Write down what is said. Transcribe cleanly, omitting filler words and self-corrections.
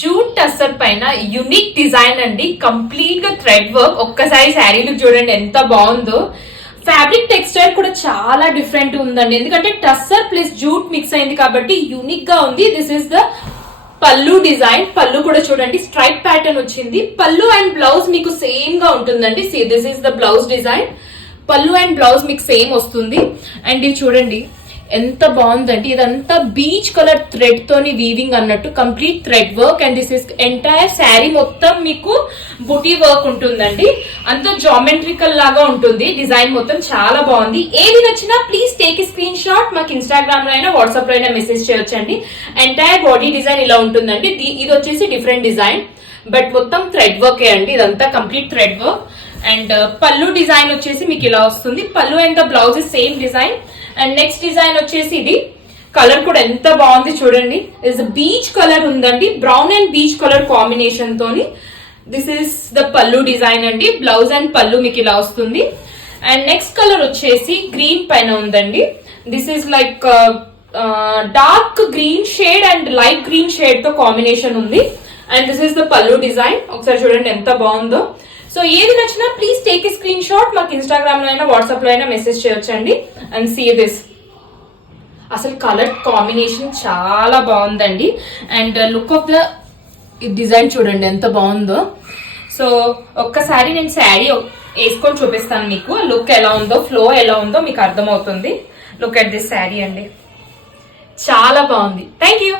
Jute tussar పైన unique design అండి, complete గా థ్రెడ్ వర్క్. ఒక్కసారి శారీ లుక్ చూడండి ఎంత బాగుందో. ఫ్యాబ్రిక్ టెక్స్చర్ కూడా చాలా డిఫరెంట్ ఉందండి, ఎందుకంటే టస్సర్ ప్లస్ జూట్ మిక్స్ అయింది కాబట్టి యూనిక్ గా ఉంది. దిస్ ఇస్ ద పల్లు డిజైన్. పల్లు కూడా చూడండి స్ట్రైప్ ప్యాటర్న్ వచ్చింది. పల్లు అండ్ బ్లౌజ్ మీకు సేమ్ గా ఉంటుందండి. This is the blouse design. పల్లు అండ్ బ్లౌజ్ మీకు సేమ్ వస్తుంది. అండ్ ఇది చూడండి ఎంత బాగుందండి, ఇదంతా బీచ్ కలర్ థ్రెడ్ తోని వీవింగ్ అన్నట్టు, complete thread work. And this is entire sari మొత్తం మీకు బుటీ వర్క్ ఉంటుందండి, అంత జామెట్రికల్ లాగా ఉంటుంది. డిజైన్ మొత్తం చాలా బాగుంది. ఏది నచ్చినా please take a screen shot, మాకు ఇన్స్టాగ్రామ్ లో అయినా వాట్సాప్ లో అయినా మెసేజ్ చేయొచ్చండి. ఎంటైర్ బాడీ డిజైన్ ఇలా ఉంటుందండి. ఇది వచ్చేసి డిఫరెంట్ డిజైన్, బట్ మొత్తం థ్రెడ్ వర్క్ అండి, ఇదంతా కంప్లీట్ థ్రెడ్ వర్క్. అండ్ పల్లు డిజైన్ వచ్చేసి మీకు ఇలా వస్తుంది. పల్లు and the blouse same design. And next design వచ్చేసి ఇది కలర్ కూడా ఎంత బాగుంది చూడండి, ఇస్ బీచ్ కలర్ ఉందండి, brown and beach colour combination తోని. దిస్ ఇస్ ద పల్లు డిజైన్ అండి, బ్లౌజ్ అండ్ పల్లు మీకు ఇలా వస్తుంది. అండ్ నెక్స్ట్ కలర్ వచ్చేసి గ్రీన్ పైన ఉందండి. This is like dark green shade and light green shade తో కాంబినేషన్ ఉంది. అండ్ దిస్ ఇస్ ద పల్లు డిజైన్. ఒకసారి చూడండి ఎంత బాగుందో. సో ఏది నచ్చినా please take a screen shot, మాకు ఇన్స్టాగ్రామ్ లో అయినా వాట్సాప్ లో అయినా మెసేజ్ చేయొచ్చండి. అండ్ సీ దిస్, అసలు కలర్ కాంబినేషన్ చాలా బాగుందండి. And look of the design చూడండి ఎంత బాగుందో. సో ఒక్కసారి నేను శారీ వేసుకొని చూపిస్తాను మీకు, లుక్ ఎలా ఉందో, ఫ్లో ఎలా ఉందో మీకు అర్థమవుతుంది. లుక్ అట్ దిస్ శారీ అండి, చాలా బాగుంది. Thank you.